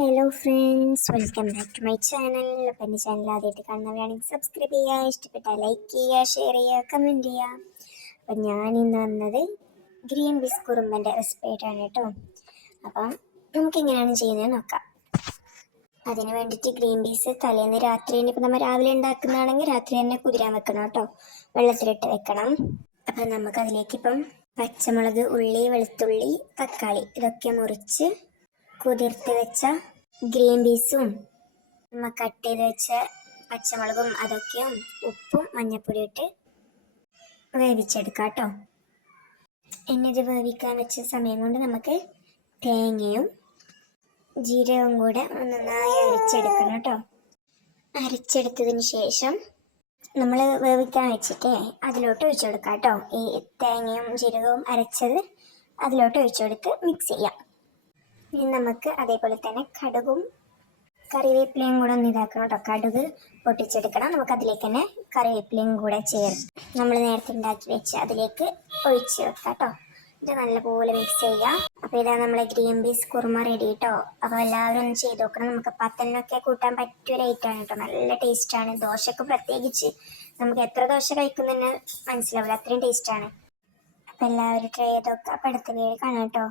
Hello friends, welcome back to my channel. അപ്പം എൻ്റെ channel ആദ്യമായിട്ട് കാണുന്നവരാണെങ്കിൽ സബ്സ്ക്രൈബ് ചെയ്യുക, ഇഷ്ടപ്പെട്ടാൽ ലൈക്ക് ചെയ്യുക, ഷെയർ ചെയ്യുക, കമൻറ്റ് ചെയ്യുക. അപ്പം ഞാനിന്ന് വന്നത് ഗ്രീൻ പീസ് കുറുമ്പൻ്റെ റെസിപ്പി ആയിട്ടാണ് കേട്ടോ. അപ്പം നമുക്കെങ്ങനെയാണ് ചെയ്യുന്നത് നോക്കാം. അതിന് വേണ്ടിയിട്ട് ഗ്രീൻ പീസ് തലേന്ന് രാത്രി ഇപ്പം നമ്മൾ രാവിലെ ഉണ്ടാക്കുന്നതാണെങ്കിൽ രാത്രി തന്നെ കുതിരാൻ വെക്കണം കേട്ടോ, വെള്ളത്തിലിട്ട് വെക്കണം. അപ്പം നമുക്കതിലേക്കിപ്പം പച്ചമുളക്, ഉള്ളി, വെളുത്തുള്ളി, തക്കാളി ഇതൊക്കെ മുറിച്ച് കുതിർത്ത് വെച്ച ഗ്രീൻ പീസും നമ്മൾ കട്ട് ചെയ്ത് വെച്ച പച്ചമുളകും അതൊക്കെയും ഉപ്പും മഞ്ഞൾപ്പൊടി ഇട്ട് വേവിച്ചെടുക്കാം കേട്ടോ. എന്നിട്ട് വേവിക്കാൻ വെച്ച സമയം കൊണ്ട് നമുക്ക് തേങ്ങയും ജീരകവും കൂടെ നന്നായി അരച്ചെടുക്കണം കേട്ടോ. അരച്ചെടുത്തതിന് ശേഷം നമ്മൾ വേവിക്കാൻ വെച്ചിട്ട് അതിലോട്ട് ഒഴിച്ചു കൊടുക്കാം കേട്ടോ. ഈ തേങ്ങയും ജീരകവും അരച്ചത് അതിലോട്ട് ഒഴിച്ചു കൊടുത്ത് മിക്സ് ചെയ്യാം. ഇനി നമുക്ക് അതേപോലെ തന്നെ കടുകും കറിവേപ്പിലയും കൂടെ ഒന്ന് ഇതാക്കണം കേട്ടോ. കടുക് പൊട്ടിച്ചെടുക്കണം. നമുക്ക് അതിലേക്ക് തന്നെ കറിവേപ്പിലയും കൂടെ ചേർത്ത് നമ്മൾ നേരത്തെ ഉണ്ടാക്കി വെച്ച് അതിലേക്ക് ഒഴിച്ച് വെക്കാം കേട്ടോ. ഇത് നല്ലപോലെ മിക്സ് ചെയ്യാം. അപ്പോൾ ഇതാ നമ്മളെ ഗ്രീൻ പീസ് കുറുമ റെഡി കേട്ടോ. അപ്പോൾ എല്ലാവരും ഒന്ന് ചെയ്ത് നോക്കണം. നമുക്ക് പത്തലിനൊക്കെ കൂട്ടാൻ പറ്റിയൊരു ഐറ്റമാണ് കേട്ടോ. നല്ല ടേസ്റ്റാണ്. ദോശക്ക് പ്രത്യേകിച്ച് നമുക്ക് എത്ര ദോശ കഴിക്കുന്നതന്നെ മനസ്സിലാവില്ല, അത്രയും ടേസ്റ്റാണ്. അപ്പോൾ എല്ലാവരും ട്രൈ ചെയ്ത് നോക്കാം. അപ്പോൾ അടുത്ത വീഡിയോ കാണാം കേട്ടോ.